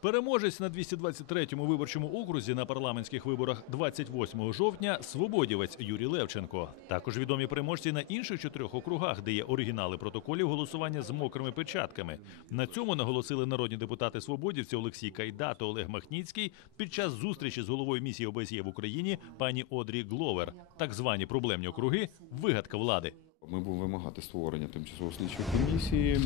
Переможець на 223-му виборчому окрузі на парламентських виборах 28 жовтня свободівець Юрій Левченко. Також відомі переможці на інших чотирьох округах, де є оригінали протоколів голосування з мокрими печатками. На цьому наголосили народні депутати свободівці Олексій Кайда та Олег Махніцький під час зустрічі з головою місії ОБСЄ в Україні пані Одрі Гловер. Так звані проблемні округи вигадка влади. Ми будемо вимагати створення тимчасової слідчої комісії,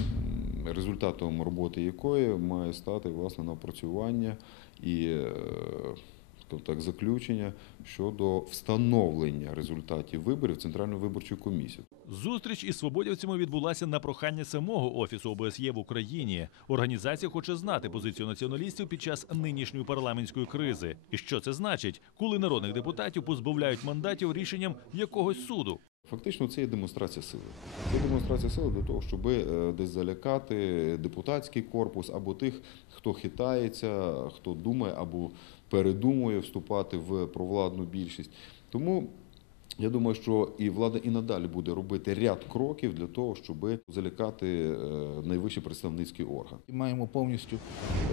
результатом роботи якої має стати власне напрацювання і е, так, заключення щодо встановлення результатів виборів Центральною виборчою комісією. Зустріч із свободівцями відбулася на прохання самого офісу ОБСЄ в Україні. Організація хоче знати позицію націоналістів під час нинішньої парламентської кризи. І що це значить, коли народних депутатів позбавляють мандатів рішенням якогось суду. Фактично, це є демонстрація сили. Це демонстрація сили для того, щоб е, десь залякати депутатський корпус або тих, хто хитається, хто думає або передумує вступати в провладну більшість. Тому я думаю, що і влада і надалі буде робити ряд кроків для того, щоб залякати е, найвищий представницький орган. Маємо повністю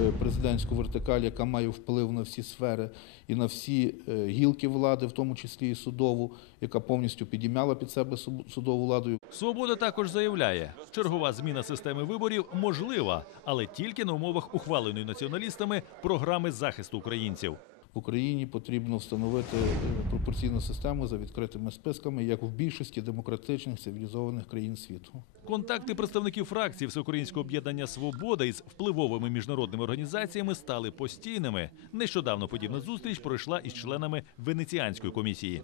е, президентську вертикаль, яка має вплив на всі сфери і на всі е, гілки влади, в тому числі і судову, яка повністю підімяла під себе су- судову владу. Свобода також заявляє, чергова зміна системи виборів можлива, але тільки на умовах ухваленої націоналістами програми захисту українців. Україні потрібно встановити е, пропорційну систему за відкритими списками, як в більшості демократичних цивілізованих країн світу. Контакти представників фракції Всеукраїнського об'єднання Свобода із впливовими міжнародними організаціями стали постійними. Нещодавно подібна зустріч пройшла із членами Венеціанської комісії.